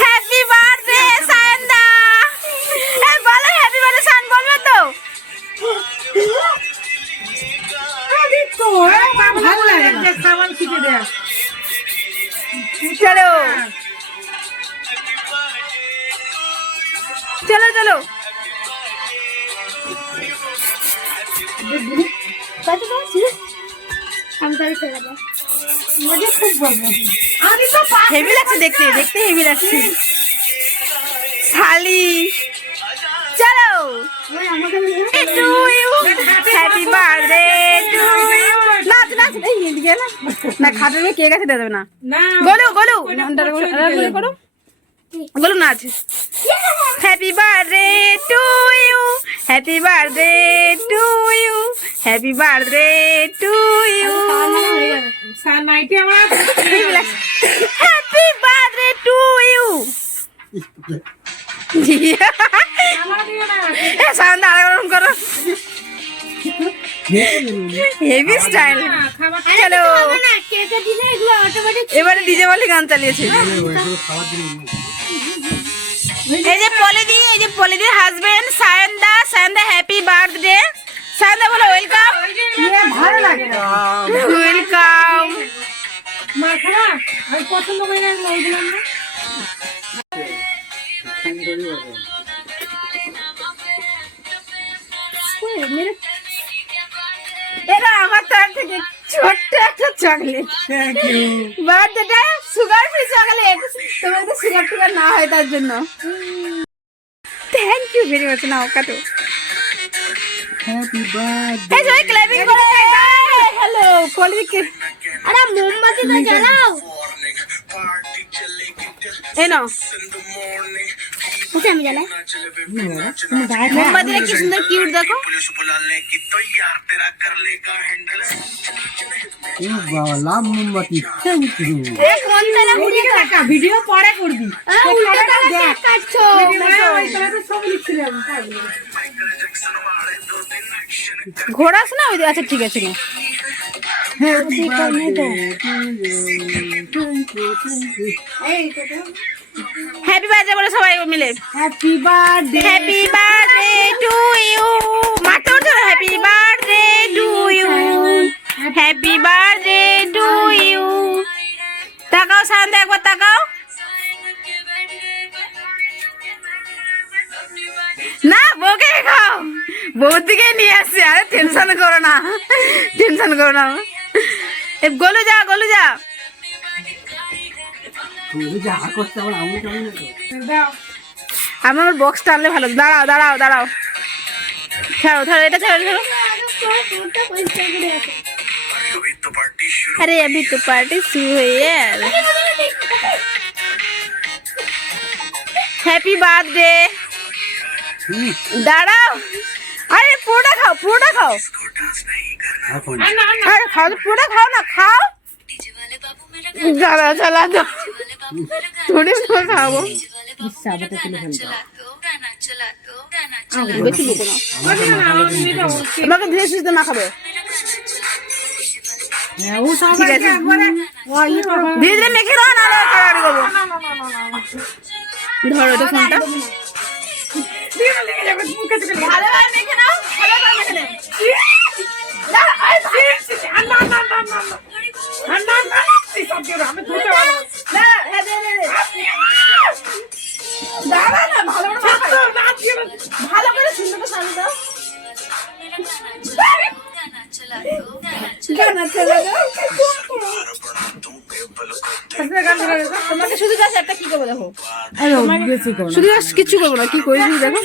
Happy birthday সায়নদা! এই বলো happy birthday Sayan বলবে তো? তো ভালো লাগে সামান খিটে দেয় চলো। চলো চলো। मुझे হেভি লাগছে দেখতে দেখতে হেভি লাগছে। শালি চলো। To you happy birthday to you নাচ নাচ। এই এদিকে না। না খাটের কেক আছে দেওয়া না। গোলু গোলু। নামটা করো গোলু নাচ। Happy birthday to you happy birthday to you happy birthday to you আমার হ্যাপি বার্থডে টু ইউ এ করো হেভি স্টাইল চলো এবারে ডিজে বলে গান চালিয়েছে এই যে পলিদি এই যে পলিদির হাজবেন্ড আমি পছন্দ করি না ওইগুলো না। এটা আমার তরফ থেকে ছোট্ট একটা চকলেট বার্থডেটা সুগার ফ্রি চকলেট তোমার তো সুগার টুগার না হয় তার জন্য। থ্যাংক ইউ ভেরি মাচ নাও কাটো। এই সবাই ক্ল্যাপিং করে হ্যালো আরে মোমবাতি তো জ্বালাও। এই নাও। কি সুন্দর কিউট দেখো। ভিডিও পরে করবি। ঘোরাস না ওই আচ্ছা ঠিক আছে না হ্যাপি বার্থডে বলে সবাই মিলে। Happy birthday happy birthday to you মারতে উঠো happy birthday to you happy birthday to you তাকাও শান্ত একবার তাকাও। না বউকে খাও বউর দিকে নিয়ে আসছে আরে টেনশন করো না। টেনশন করো না। এ গলু যা গলু যা। আমার আমি জানি না তো দাও আমার বক্স টানলে ভালো দাঁড়াও দাঁড়াও দাঁড়াও ছাড়ো ছাড়ো এটা ছাড়ো ছাড়ো अभी तो पार्टी शुरू अरे अभी तो पार्टी शुरू हुई है यार হ্যাপি বার্থডে দাঁড়াও আরে পুরোটা খাও পুরোটা খাও এখন আরে খাও তো, পুরোটা খাও না খাও দাঁড়া চালা তো থোড়ি তো খাব বেশি দিতে না। আমাকে ধীরে সুস্থে না খাবে। ধীরে ধীরে মেখে না করব ধরো ফোনটা। ভালোভাবে মেখে নাও ভালোভাবে তোমাকে শুধু জাস্ট একটা কি করব দেখো? না। শুধু কিছু করব না কি দেখো?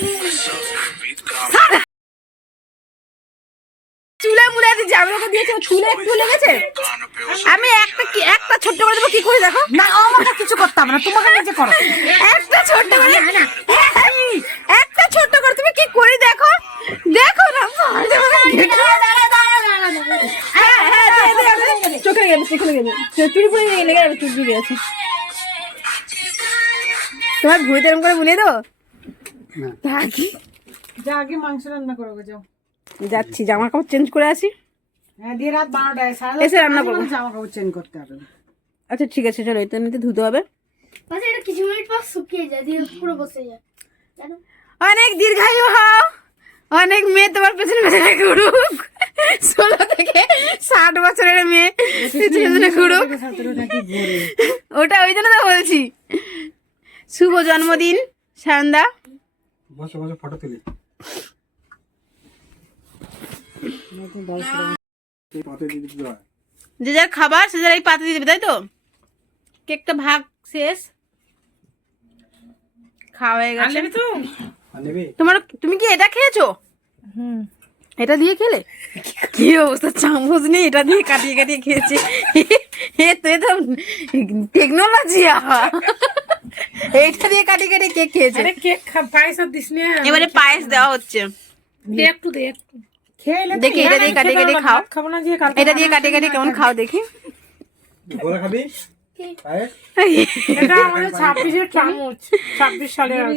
চুলে মুড়ে দিয়েছি আমি ওকে দিয়েছি চুলে একটু লেগেছে। আমি একটা কি একটা ছোট্ট করে দেবো কি করে দেখো? না আমাকে কিছু করতে হবে না তোমাকে নিজে করো। একটা ছোট্ট করে একটা ছোট্ট করে তুমি কি করে দেখো দেখো না হ্যাঁ, হ্যাঁ, দে, দে, লেগে গেছে। চুড়ি ফুড়ি লেগে চুড়ি আছে তোমার ভুঁড়িতে এরকম করে বুলিয়ে দাও না। থাকি যা আগে মাংস রান্না করো যাও। যাচ্ছি জামা কাপড় চেঞ্জ করে আসি। হ্যাঁ দিয়ে রাত বারোটায় এসে রান্না করব। জামা কাপড় চেঞ্জ করতে হবে। আচ্ছা ঠিক আছে চলো এটা নিতে ধুতে হবে। আচ্ছা এটা কিছু মিনিট পর শুকিয়ে যায় দিয়ে পুরো বসে যায়। অনেক দীর্ঘায়ু হও। অনেক মেয়ে তোমার পেছনে পেছনে ঘুরুক। ষোলো থেকে ষাট বছরের মেয়ে। ভোরে ওটা ওই জন্য তো বলছি। শুভ জন্মদিন সায়ন্দা। বসে বসে ফটো তুলি। যে যার খাবার সে যার এই পাতে দিয়ে দেবে তাই তো? কেকটা ভাগ শেষ। খাওয়া হয়ে গেছে। তো? তোমার তুমি কি এটা খেয়েছো? হুম। এটা দিয়ে খেলে? কি অবস্থা? চামচ নেই এটা দিয়ে কাটিয়ে কাটিয়ে খেয়েছে। এ তো এ তো টেকনোলজি এইটা দিয়ে কাটিয়ে কাটিয়ে কেক খেয়েছে। আরে কেক পায়েস আর দিস এবারে পায়েস দেওয়া হচ্ছে। দে একটু দে একটু। দেখি, এটা দিয়ে খেতে কাটিয়ে খাও। খাব না যে কালকে এটা দিয়ে কাটিয়ে কাটিয়ে কেমন খাও দেখি। গোলা খাবি? এটা আমাদের ছাব্বিশের চামচ ছাব্বিশ সালের আর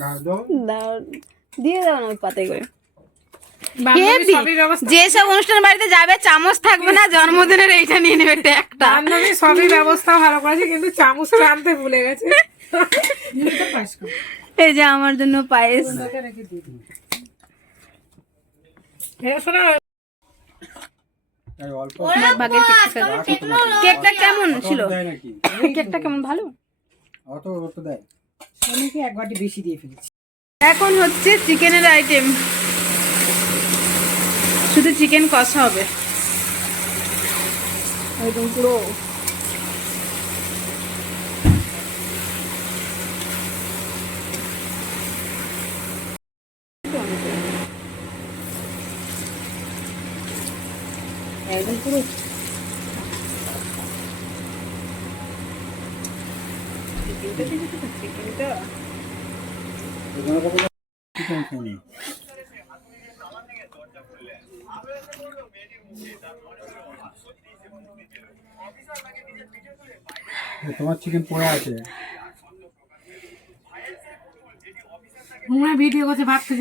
দাও দাও। দিয়ে দাও না পাতে করে বান্ধবী হেবি। সবই ব্যবস্থা যেসব অনুষ্ঠান বাড়িতে যাবে চামচ থাকবে না জন্মদিনের এইটা নিয়ে নেবে একটা বান্ধবী সবই ব্যবস্থা ভালো করেছে কিন্তু চামচটা আনতে ভুলে গেছে। এই যে আমার জন্য পায়েস। এ শোনো। তাই অল্প। ভাগের কেকটা কেমন ছিল? কেকটা কেমন ভালো? অত অত দেয়। সোনিকে এক বাটি বেশি দিয়ে ফেলেছি। এখন হচ্ছে চিকেনের আইটেম শুধু চিকেন কষা হবে। একদম পুরো। একদম পুরো। চিকেনটা চিকেনটা এখানে কত চিকেন খেয়ে নি তোমার চিকেন পড়ে আছে। ভিডিও করছে খেতে